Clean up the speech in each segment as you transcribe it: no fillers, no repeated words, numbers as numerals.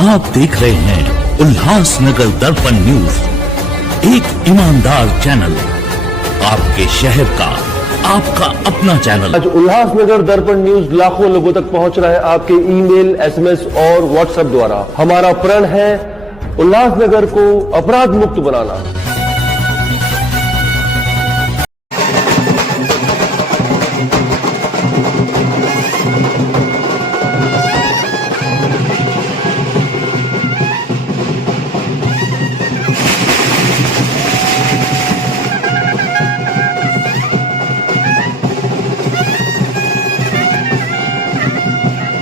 आप देख रहे हैं उल्लासनगर दर्पण न्यूज, एक ईमानदार चैनल, आपके शहर का, आपका अपना चैनल। आज उल्लासनगर दर्पण न्यूज लाखों लोगों तक पहुंच रहा है आपके ईमेल, एसएमएस और व्हाट्सएप द्वारा। हमारा प्रण है उल्लासनगर को अपराध मुक्त बनाना।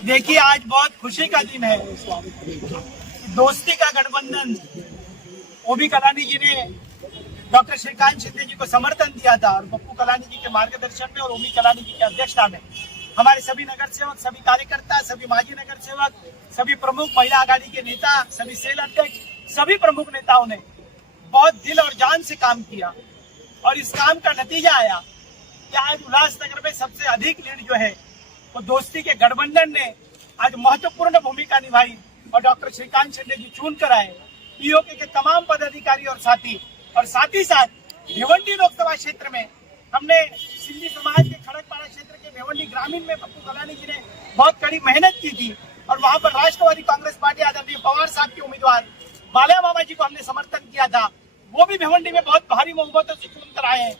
देखिए, आज बहुत खुशी का दिन है। दोस्ती का गठबंधन ओबी कलानी जी ने डॉक्टर श्रीकांत शिंदे जी को समर्थन दिया था और पप्पू कलानी जी के मार्गदर्शन में और ओबी कलानी जी की अध्यक्षता में हमारे सभी नगर सेवक, सभी कार्यकर्ता, सभी माजी नगर सेवक, सभी प्रमुख महिला आघाड़ी के नेता, सभी सेल अध्यक्ष, सभी प्रमुख नेताओं ने बहुत दिल और जान से काम किया और इस काम का नतीजा आया कि आज उल्लासनगर में सबसे अधिक लीड जो है वो दोस्ती के गठबंधन ने आज महत्वपूर्ण भूमिका निभाई और डॉक्टर श्रीकांत शिंदे जी चुन कर आए। पीओके के तमाम पदाधिकारी और साथ ही साथ भिवंडी लोकसभा क्षेत्र में हमने सिंधी समाज के खड़कपाड़ा क्षेत्र के भिवंडी ग्रामीण में पप्पू कलानी जी ने बहुत कड़ी मेहनत की थी और वहां पर राष्ट्रवादी कांग्रेस पार्टी आदरणीय पवार साहब के उम्मीदवार बाल्या मामा जी को हमने समर्थन किया था। वो भी भिवंडी में बहुत भारी बहुमतों से चुन कर आए हैं।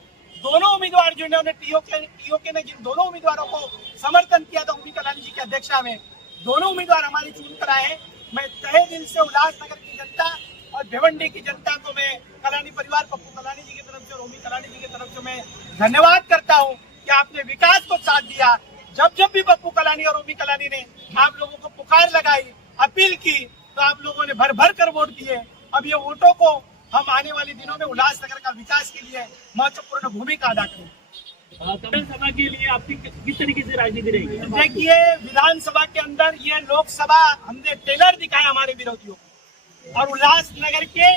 दोनों उम्मीदवार जिन्होंने टीओके ने जिन दोनों उम्मीदवारों को समर्थन किया था ओबी कलानी जी की अध्यक्षता में, दोनों उम्मीदवार हमारे चुन कर आए हैं। मैं तहे दिल से उल्लासनगर की जनता और भिवंडी की जनता को मैं कलानी परिवार, पप्पू कलानी जी की तरफ से और ओबी कलानी जी की तरफ से मैं धन्यवाद करता हूँ कि आपने विकास को साथ दिया। जब भी पप्पू कलानी और ओबी कलानी ने आप लोगों को पुकार लगाई, अपील की, तो आप लोगों ने भर भर कर वोट दिए। अब ये वोटों को हम आने वाले दिनों में उल्लासनगर का विकास के लिए महत्वपूर्ण भूमिका अदा करें। विधानसभा के लिए आपकी किस तरीके से राजनीति रहेगी? देखिए, विधानसभा के अंदर ये लोकसभा हमने टेलर दिखाया हमारे विरोधियों को, और उल्लासनगर के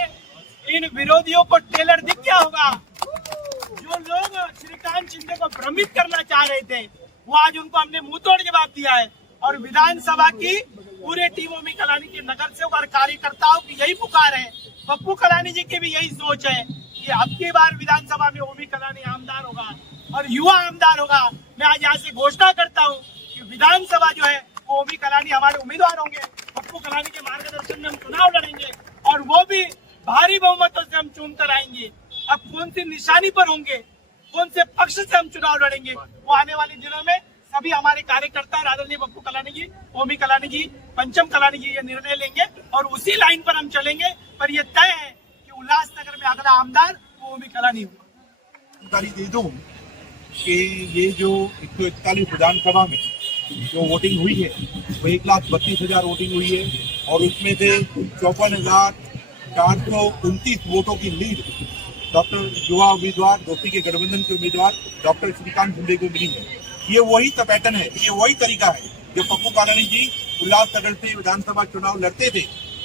इन विरोधियों को टेलर दिख गया होगा। जो लोग श्रीकांत शिंदे को भ्रमित करना चाह रहे थे, वो आज उनको हमने मुंह तोड़ जवाब दिया है। और विधानसभा की पूरे टीम ओबी कलानी के नगर सेवक और कार्यकर्ताओं की यही पुकार है, पप्पू कलानी जी की भी यही सोच है कि अब की बार विधानसभा में ओबी कलानी आमदार होगा और युवा आमदार होगा। मैं आज यहाँ से घोषणा करता हूँ कि विधानसभा जो है वो ओबी कलानी हमारे उम्मीदवार होंगे। पप्पू कलानी के मार्गदर्शन में हम चुनाव लड़ेंगे और वो भी भारी बहुमतों से हम चुन कर आएंगे। अब कौन सी निशानी पर होंगे, कौन से पक्ष से हम चुनाव लड़ेंगे, वो आने वाले दिनों में सभी हमारे कार्यकर्ता और आदरणीय पप्पू कलानी जी, ओबी कलानी जी, पंचम कलानी जी ये निर्णय लेंगे और उसी लाइन पर हम चलेंगे। पर ये तय है कि उल्लासनगर में अगला आमदार वो ओबी कलानी होगा। जानकारी दे दूं कि ये जो 141 विधानसभा में जो वोटिंग हुई है वो 1,32,000 वोटिंग हुई है और उसमें से 54,429 वोटों की लीड डॉक्टर युवा उम्मीदवार, दोस्ती के गठबंधन के उम्मीदवार डॉक्टर श्रीकांत शिंदे को मिली है। ये वही पैटर्न है, ये वही तरीका है जो पप्पू कलानी जी उल्लासनगर से विधानसभा चुनाव लड़ते थे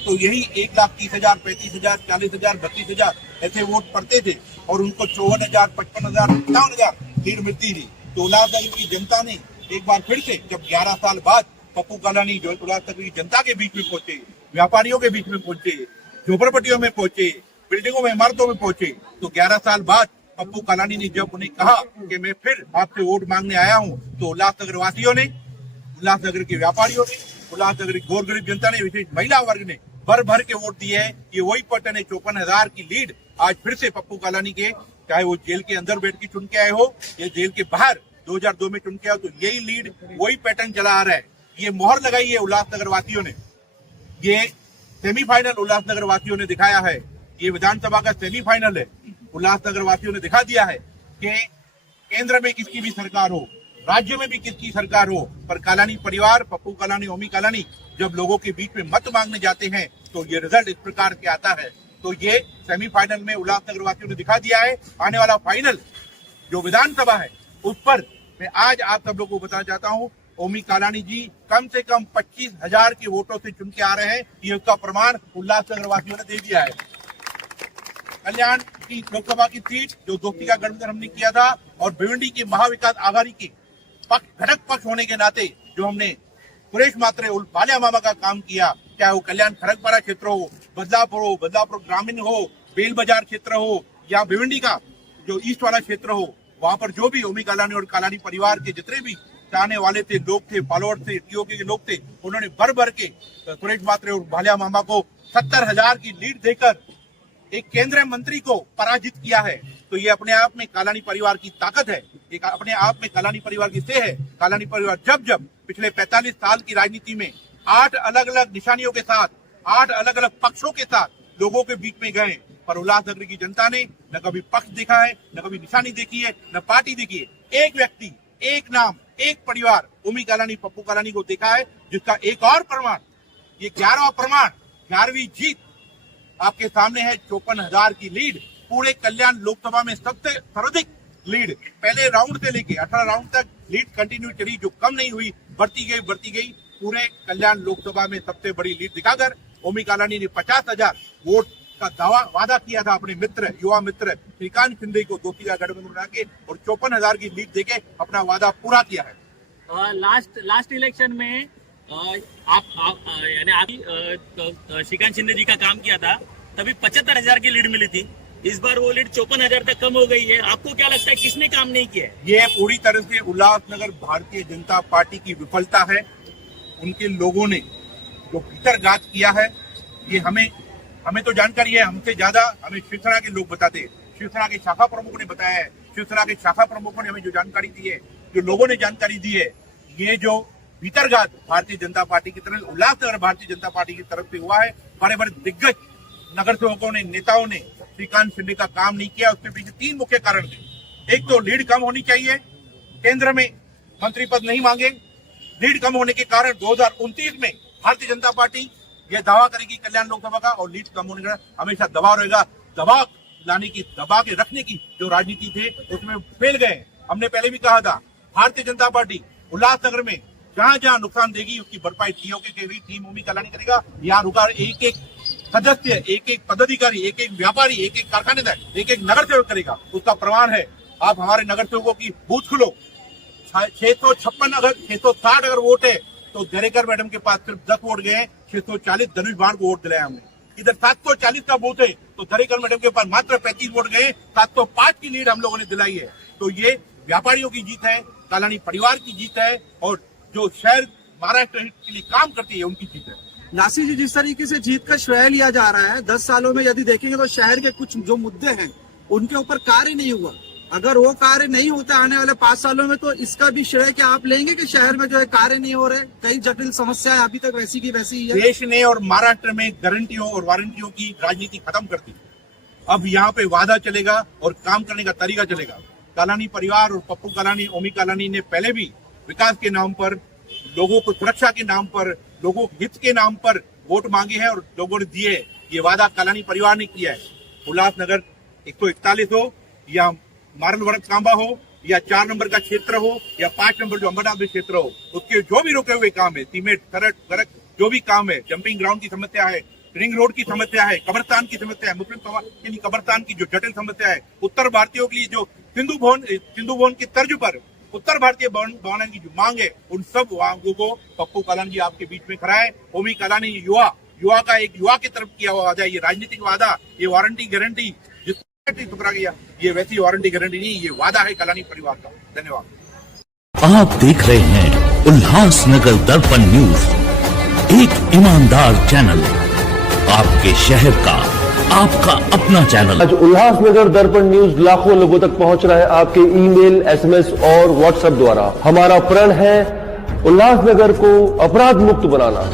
तो यही 1,30,000, 35,000, 40,000, 32,000 ऐसे वोट पड़ते थे और उनको 54,000, 55,000, 58,000 लीड मिलती थी। तो उल्लासनगर की जनता ने एक बार फिर से जब 11 साल बाद पप्पू कलानी जो उल्लासनगर की जनता के बीच में पहुंचे, व्यापारियों के बीच में पहुंचे, झोपड़पट्टियों में पहुंचे, बिल्डिंगों में, इमारतों में पहुंचे, तो 11 साल बाद पप्पू कलानी ने जब उन्हें कहा कि मैं फिर आपसे वोट मांगने आया हूं, तो उल्लासनगर वासियों ने, उल्लासनगर के व्यापारियों ने, उल्लासनगर की गौर गरीब जनता ने, विशेष महिला वर्ग ने भर भर के वोट दिए है। ये वही पैटर्न है। 54,000 की लीड आज फिर से पप्पू कलानी के, चाहे वो जेल के अंदर बैठ के चुन के आए हो या जेल के बाहर 2002 में चुन के आए हो, तो यही लीड, वही पैटर्न चला आ रहा है। ये मोहर लगाई है उल्लासनगर वासियों ने। ये सेमीफाइनल उल्लासनगर वासियों ने दिखाया है। ये विधानसभा का सेमीफाइनल है। उल्लासनगर वासियों ने दिखा दिया है कि केंद्र में किसकी भी सरकार हो, राज्य में भी किसकी सरकार हो, पर कलानी परिवार, पप्पू कलानी, ओबी कलानी जब लोगों के बीच में मत मांगने जाते हैं तो ये रिजल्ट इस प्रकार के आता है। तो ये सेमीफाइनल में उल्लासनगर वासियों ने दिखा दिया है। आने वाला फाइनल जो विधानसभा है उस पर मैं आज आप सब लोगों को बताना चाहता हूँ, ओबी कलानी जी कम से कम 25,000 के वोटों से चुन के आ रहे हैं। ये उसका प्रमाण उल्लासनगर वासियों ने दे दिया है। कल्याण की लोकसभा की सीट जो दोस्ती का गठबंधन हमने किया था और भिवंडी की महाविकास आघाड़ी की घटक पक्ष होने के नाते जो हमने सुरेश मात्रे बाल्या मामा का काम किया, चाहे वो कल्याण खड़गपुरा क्षेत्र हो, बदलापुर ग्रामीण हो, बेल बाजार क्षेत्र हो, या भिवंडी का जो ईस्ट वाला क्षेत्र हो, वहां पर जो भी ओमी कालानी और कालानी परिवार के जितने भी चाहने वाले थे, लोग थे, फॉलोअर थे, टीओके के लोग थे, उन्होंने भर के सुरेश मात्रे और भालिया मामा को 70,000 की लीड देकर एक केंद्रीय मंत्री को पराजित किया है। तो ये अपने आप में कालानी परिवार की ताकत है, एक अपने आप में कालानी परिवार की सेह है। कालानी परिवार जब पिछले 45 साल की राजनीति में 8 अलग अलग निशानियों के साथ, 8 अलग अलग पक्षों के साथ लोगों के बीच में गए, पर उल्लासनगर की जनता ने न कभी पक्ष देखा है, न कभी निशानी देखी है, न पार्टी देखी है। एक व्यक्ति, एक नाम, एक परिवार ओमी कालानी, पप्पू कालानी को देखा है, जिसका एक और प्रमाण, ये 11वां प्रमाण, 11वीं जीत आपके सामने है। 54,000 की लीड, पूरे कल्याण लोकसभा में सबसे सर्वाधिक लीड। पहले राउंड से लेके 18 राउंड तक लीड कंटिन्यू चली, जो कम नहीं हुई, बढ़ती गई। पूरे कल्याण लोकसभा में सबसे बड़ी लीड दिखाकर ओमी कालानी ने 50,000 वोट का वादा किया था अपने मित्र, युवा मित्र श्रीकांत शिंदे को दोस्ती का गठबंधन बना के, और 54,000 की लीड देके अपना वादा पूरा किया है। लास्ट इलेक्शन में यानी श्रीकांत शिंदे जी का काम किया था, तभी 75,000 की लीड मिली थी। इस बार वो लीड 54,000 तक कम हो गई है। आपको क्या लगता है किसने काम नहीं किया है? ये पूरी तरह से उल्लासनगर भारतीय जनता पार्टी की विफलता है। उनके लोगों ने जो भीतर गाज किया है, ये हमें तो जानकारी है, हमसे ज्यादा हमें शिवसेना के लोग बताते हैं। शिवसेना के शाखा प्रमुख ने बताया है, शिवसेना के शाखा प्रमुखों ने हमें जो जानकारी दी है, जो लोगों ने जानकारी दी है, ये जो भीतरघात भारतीय जनता पार्टी की तरफ, उल्लासनगर भारतीय जनता पार्टी की तरफ से हुआ है। बड़े बड़े दिग्गज नगर सेवकों ने, नेताओं ने श्रीकांत शिंदे का काम नहीं किया। उसके पीछे 3 मुख्य कारण थे। एक तो लीड कम होनी चाहिए, केंद्र में मंत्री पद नहीं मांगे। लीड कम होने के कारण 2029 में भारतीय जनता पार्टी यह दावा करेगी कल्याण लोकसभा का, और लीड कम होने का हमेशा दबाव रहेगा। दबाव लाने की, दबा के रखने की जो राजनीति थे, उसमें फेल गए। हमने पहले भी कहा था, भारतीय जनता पार्टी उल्लासनगर में जहां जहां नुकसान देगी, उसकी भरपाई टीओके के भी टीम ओमी कालानी करेगा। यहाँ रुका एक एक सदस्य, एक एक पदाधिकारी, एक एक व्यापारी, एक एक कारखानेदार, एक एक नगर सेवक करेगा। उसका प्रमाण है, आप हमारे नगर सेवकों की बूथ खुलो। 656 अगर 660 अगर वोट है, तो गरेकर मैडम के पास सिर्फ 10 वोट गए। 640 धनुष बाण को वोट दिलाया हमने। इधर 740 का बूथ है, तो गरेकर मैडम के पास मात्र 35 वोट गए। 705 की लीड हम लोगों ने दिलाई है। तो ये व्यापारियों की जीत है, कालानी परिवार की जीत है, और जो शहर महाराष्ट्र के लिए काम करती है, उनकी जीत है। नासी जी, जिस तरीके से जीत का श्रेय लिया जा रहा है, 10 सालों में यदि देखेंगे तो शहर के कुछ जो मुद्दे हैं, उनके ऊपर कार्य नहीं हुआ। अगर वो कार्य नहीं होता आने वाले 5 सालों में, तो इसका भी श्रेय क्या आप लेंगे कि शहर में जो है कार्य नहीं हो रहे? कई जटिल समस्याएं अभी तक वैसी की वैसी ही है। देश ने और महाराष्ट्र में गारंटियों और वारंटियों की राजनीति खत्म कर दी। अब यहाँ पे वादा चलेगा और काम करने का तरीका चलेगा। कालानी परिवार और पप्पू कालानी, ओमी कालानी ने पहले भी विकास के नाम पर, लोगों को सुरक्षा के नाम पर, लोगों के हित के नाम पर वोट मांगे हैं, और लोगों ने दिए। ये वादा कालानी परिवार ने किया है। उल्लासनगर 141 हो, या मारलवरत कांबा हो, या 4 नंबर का क्षेत्र हो, या 5 नंबर जो अंबरनाथ में क्षेत्र हो, उसके जो भी रुके हुए काम है, सीमेंट, सड़क, जो भी काम है, जंपिंग ग्राउंड की समस्या है, रिंग रोड की समस्या है, कब्रिस्तान की समस्या है, मुस्लिम समाज के लिए कब्रिस्तान की जो जटिल समस्या है, उत्तर भारतीयों के लिए जो सिंधु भवन की तर्ज पर उत्तर भारतीय भवन की जो मांग है, उन सब मांगों को पप्पू कालानी जी आपके बीच में खड़ा है। ओमी कालानी युवा का एक युवा की तरफ किया हुआ वादा, ये राजनीतिक वादा, ये वारंटी गारंटी जिस टुकड़ा गया, ये वैसी वारंटी गारंटी नहीं, ये वादा है कालानी परिवार का। धन्यवाद। आप देख रहे हैं उल्लासनगर दर्पण न्यूज, एक ईमानदार चैनल, आपके शहर का, आपका अपना चैनल। आज उल्लासनगर दर्पण न्यूज लाखों लोगों तक पहुंच रहा है आपके ईमेल, एसएमएस और व्हाट्सएप द्वारा। हमारा प्रण है उल्लासनगर को अपराध मुक्त बनाना।